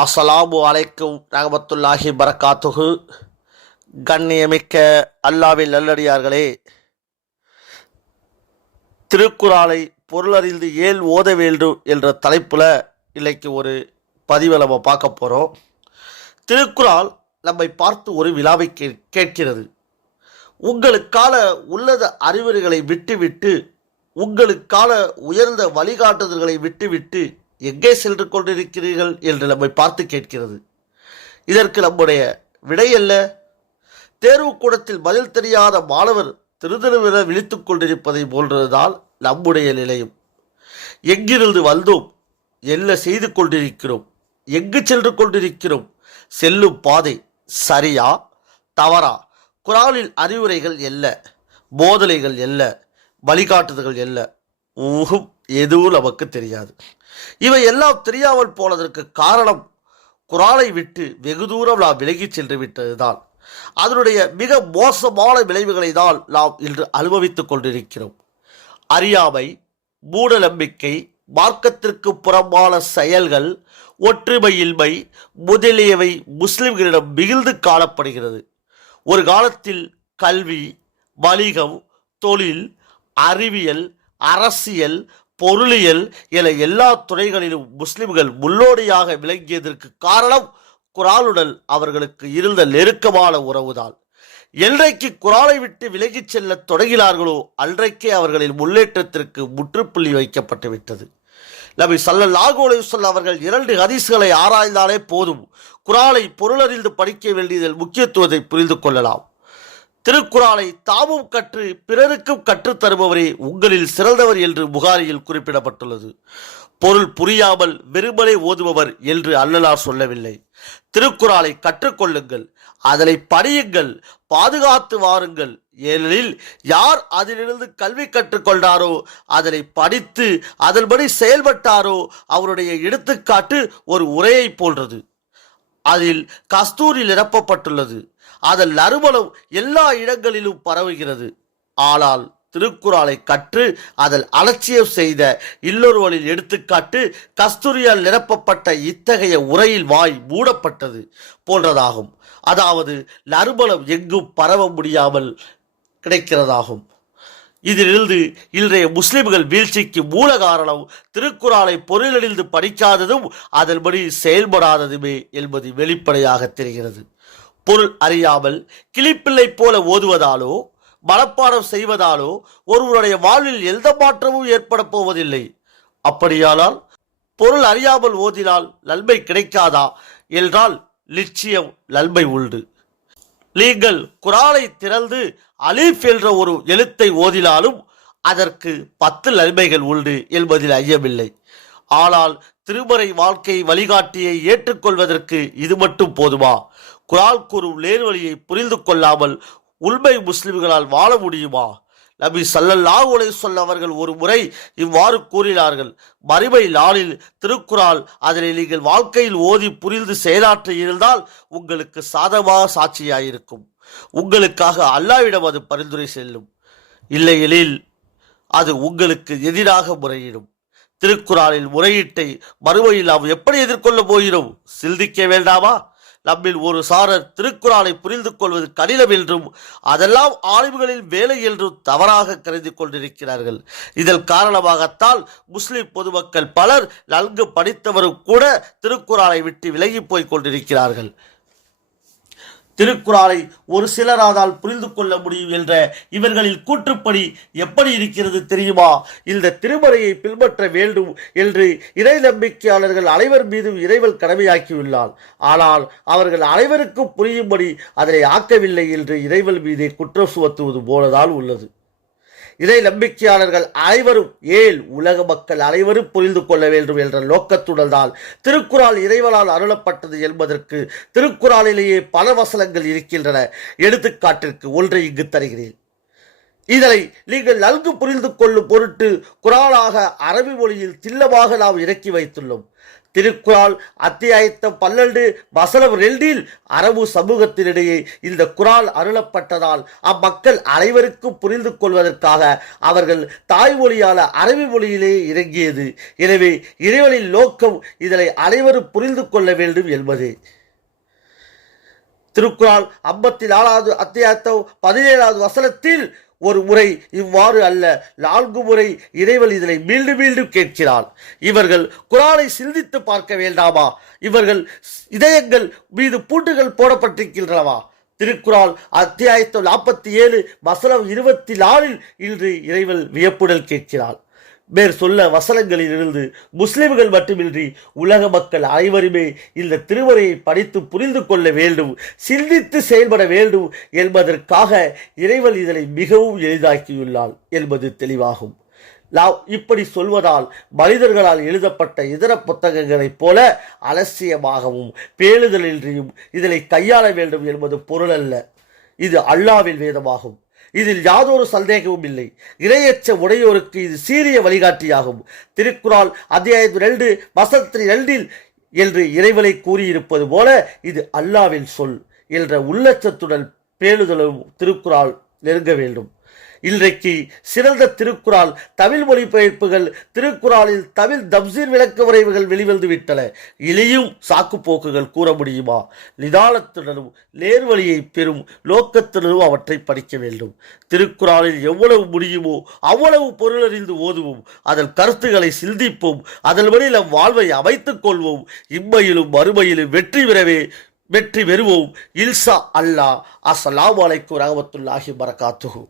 அஸ்ஸலாமு அலைக்கும் ரஹ்மத்துல்லாஹி பரக்காத்துஹு. கண்ணியமிக்க அல்லாஹ்வின் நல்லடியார்களே, திருக்குரானை பொருளறிந்து ஏல் ஓத வேண்டும் என்ற தலைப்பில் இன்னைக்கு ஒரு பதிவை நம்ம பார்க்க போகிறோம். திருக்குரான் நம்மை பார்த்து ஒரு விழாவை கேட்கிறது. உங்களுக்கான உள்ளத அறிவுரைகளை விட்டுவிட்டு, உங்களுக்கான உயர்ந்த வழிகாட்டுதல்களை விட்டுவிட்டு எங்கே சென்று கொண்டிருக்கிறீர்கள் என்று நம்மை பார்த்து கேட்கிறது. இதற்கு நம்முடைய விடையல்ல. தேர்வு கூடத்தில் பதில் தெரியாத மாணவர் திருதிருவிழ விழித்துக் கொண்டிருப்பதை போன்றதுதான் நம்முடைய நிலையும். எங்கிருந்து வந்தோம், என்ன செய்து கொண்டிருக்கிறோம், எங்கு சென்று கொண்டிருக்கிறோம், செல்லும் பாதை சரியா தவறா, குரானில் அறிவுரைகள் என்ன, போதனைகள் என்ன, வழிகாட்டுதல்கள் என்ன, எதுவும் நமக்கு தெரியாது. இவை எல்லாம் தெரியாமல் போனதற்கு காரணம் குரானை விட்டு வெகு தூரம் நாம் விலகி சென்று விட்டதுதான். அதனுடைய மிக மோசமான விளைவுகளை தான் நாம் இன்று அனுபவித்துக் கொண்டிருக்கிறோம். அறியாமை, மூட நம்பிக்கை, மார்க்கத்திற்கு புறம்பான செயல்கள், ஒற்றுமையின்மை முதலியவை முஸ்லிம்களிடம் மிகுந்து காணப்படுகிறது. ஒரு காலத்தில் கல்வி, வணிகம், தொழில், அறிவியல், அரசியல், பொருளியல் என எல்லா துறைகளிலும் முஸ்லிம்கள் முன்னோடியாக விளங்கியதற்கு காரணம் குரானுடன் அவர்களுக்கு இருந்த நெருக்கமான உறவுதான். என்றைக்கு குரானை விட்டு விலகிச் செல்ல தொடங்கினார்களோ அன்றைக்கே அவர்களின் முன்னேற்றத்திற்கு முற்றுப்புள்ளி வைக்கப்பட்டு விட்டது. நபி ஸல்லல்லாஹு அலைஹி வஸல்லம் அவர்கள் 2 ஹதீஸ்களை ஆராய்ந்தாலே போதும் குரானை பொருளறிந்து படிக்க வேண்டியதன் முக்கியத்துவத்தை புரிந்து கொள்ளலாம். திருக்குரானை தாமும் கற்று பிறருக்கும் கற்றுத் தருபவரே உங்களில் சிறந்தவர் என்று புகாரியில் குறிப்பிடப்பட்டுள்ளது. பொருள் புரியாமல் வெறுமனே ஓதுபவர் என்று அல்லாஹ் சொல்லவில்லை. திருக்குரானை கற்றுக்கொள்ளுங்கள், அதனை படியுங்கள், பாதுகாத்து வாருங்கள். ஏனெனில் யார் அதிலிருந்து கல்வி கற்றுக்கொண்டாரோ, அதனை படித்து அதன்படி செயல்பட்டாரோ அவருடைய எடுத்துக்காட்டு ஒரு உரையை போன்றது. அதில் கஸ்தூரி நிரப்பப்பட்டுள்ளது. அதன் நறுமணம் எல்லா இடங்களிலும் பரவுகிறது. ஆனால் திருக்குரானை கற்று அதில் அலட்சியம் செய்த இன்னொருவனின் எடுத்துக்காட்டு கஸ்தூரியால் நிரப்பப்பட்ட இத்தகைய உரையில் வாய் மூடப்பட்டது போன்றதாகும். அதாவது நறுமணம் எங்கும் பரவ முடியாமல் கிடைக்கிறதாகும். இதிலிருந்து இன்றைய முஸ்லிம்கள் வீழ்ச்சிக்கு மூல காரணம் திருக்குரானை பொருளறிந்து படிக்காததும் அதன்படி செயல்படாததுமே என்பது வெளிப்படையாக தெரிகிறது. பொருள் அறியாமல் கிளிப்பிள்ளை போல ஓதுவதாலோ மனப்பாடம் செய்வதாலோ ஒருவருடைய வாழ்வில் எந்த மாற்றமும் ஏற்பட போவதில்லை. அப்படியானால் பொருள் அறியாமல் ஓதினால் நன்மை கிடைக்காதா என்றால் நிச்சயம் நன்மை உண்டு. நீங்கள் குரானை திறந்து அலிஃப் என்ற ஒரு எழுத்தை ஓதினாலும் அதற்கு 10 நன்மைகள் உண்டு என்பதில் ஐயமில்லை. ஆனால் திருமறை வாழ்க்கை வழிகாட்டியை ஏற்றுக்கொள்வதற்கு இது மட்டும் போதுமா? குரான் கூறும் நேர்வழியை புரிந்து கொள்ளாமல் உண்மை முஸ்லிம்களால் வாழ முடியுமா? நபி ஸல்லல்லாஹு அலைஹி வஸல்லம் அவர்கள் ஒரு முறை இவ்வாறு கூறினார்கள்: மறுமை நாளில் திருக்குரான் அதனை நீங்கள் வாழ்க்கையில் ஓதி புரிந்து செயலாற்ற இருந்தால் உங்களுக்கு சாதகமாக சாட்சியாயிருக்கும். உங்களுக்காக அல்லாஹ்விடம் அது பரிந்துரை செல்லும். இல்லையெனில் அது உங்களுக்கு எதிராக முறையிடும். திருக்குரானில் முறையீட்டை மறுமையில் நாம் எப்படி எதிர்கொள்ள போகிறோம் சிந்திக்க வேண்டாமா? நம்மில் ஒரு சாரர் திருக்குரானை புரிந்து கொள்வது கடினம் என்றும் அதெல்லாம் ஆலிம்களின் வேலை என்றும் தவறாக கருதி கொண்டிருக்கிறார்கள். இதன் காரணமாகத்தான் முஸ்லிம் பொதுமக்கள் பலர் நன்கு படித்தவரும் கூட திருக்குரானை விட்டு விலகி போய் கொண்டிருக்கிறார்கள். திருக்குரானை ஒரு சிலராதால் புரிந்து கொள்ள முடியும் என்ற இவர்களின் கூற்றுப்படி எப்படி இருக்கிறது தெரியுமா? இந்த திருமறையை பின்பற்ற வேண்டும் என்று இறை நம்பிக்கையாளர்கள் அனைவர் மீதும் இறைவன் கடமையாக்கியுள்ளார். ஆனால் அவர்கள் அனைவருக்கும் புரியும்படி அதனை ஆக்கவில்லை என்று இறைவன் மீதே குற்றம் சுமத்துவது போலதான் உள்ளது. இறை நம்பிக்கையாளர்கள் அனைவரும் உலக மக்கள் அனைவரும் புரிந்து கொள்ள வேண்டும் என்ற நோக்கத்துடன் தான் திருக்குரான் இறைவனால் அருளப்பட்டது என்பதற்கு திருக்குரானிலேயே பல வசனங்கள் இருக்கின்றன. எடுத்துக்காட்டிற்கு ஒன்றை இங்கு தருகிறேன். இதனை நீங்கள் நன்கு புரிந்து கொள்ளும் பொருட்டு குரானாக அரபி மொழியில் தில்லமாக நாம் இறக்கி வைத்துள்ளோம். திருக்குரால் அத்தியாயத்தம் 12 வசனம் 2 அரபு சமூகத்தினிடையே இந்த குரான் அருளப்பட்டதால் அம்மக்கள் அனைவருக்கும் புரிந்து கொள்வதற்காக அவர்கள் தாய்மொழியான அரபி மொழியிலே இறங்கியது. எனவே இறைவனின் நோக்கம் இதனை அனைவரும் புரிந்து கொள்ள வேண்டும் என்பதே. திருக்குரான் 54வது அத்தியாயத்தம் 17வது வசனத்தில் ஒரு முறை இவ்வாறு அல்ல 4 முறை இறைவன் இதனை மீண்டும் மீண்டும் கேட்கிறார். இவர்கள் குரானை சிந்தித்து பார்க்க வேண்டாமா? இவர்கள் இதயங்கள் மீது பூட்டுகள் போடப்பட்டிருக்கின்றனவா? திருக்குரான் அத்தியாயத்தம் 47 வசனம் 24 இன்று இறைவன் வியப்புடன் கேட்கிறார். மேற் சொல்ல வசனங்களில் இருந்து முஸ்லிம்கள் மட்டுமின்றி உலக மக்கள் அனைவருமே இந்த திருமறையை படித்து புரிந்து கொள்ள வேண்டும், சிந்தித்து செயல்பட வேண்டும் என்பதற்காக இறைவன் இதனை மிகவும் எளிதாக்கியுள்ளார் என்பது தெளிவாகும். நாம் இப்படி சொல்வதால் மனிதர்களால் எழுதப்பட்ட இதர புத்தகங்களைப் போல அலட்சியமாகவும் பேணுதலின்றியும் இதனை கையாள வேண்டும் என்பது பொருள் அல்ல. இது அல்லாஹ்வின் வேதமாகும். இதில் யாதொரு சந்தேகமும் இல்லை. இறையச்ச உடையோருக்கு இது சீரிய வழிகாட்டியாகும். திருக்குரான் அத்தியாயம் 2 வசனம் 2 என்று இறைவனை கூறியிருப்பது போல இது அல்லாஹ்வின் சொல் என்ற உள்ளச்சத்துடன் பேணுதலும் திருக்குரான் நெருங்க வேண்டும். இன்றைக்கு சிறந்த திருக்குரான் தமிழ் மொழிபெயர்ப்புகள் திருக்குரானில் தமிழ் தப்சீர் விளக்க உரைவுகள் வெளிவந்து விட்டன. இனியும் சாக்கு போக்குகள் கூற முடியுமா? நிதானத்துடனும் நேர்வழியை பெறும் நோக்கத்துடனும் அவற்றை படிக்க வேண்டும். திருக்குரானில் எவ்வளவு முடியுமோ அவ்வளவு பொருளறிந்து ஓதுவோம், அதன் கருத்துக்களை சிந்திப்போம், அதன்படி நம் வாழ்வை அமைத்துக் கொள்வோம். இம்மையிலும் மறுமையிலும் வெற்றி பெறுவோம். இன்ஷா அல்லாஹ். அஸ்ஸலாமு அலைக்கும் வரஹ்மத்துல்லாஹி வபரகாத்துஹு.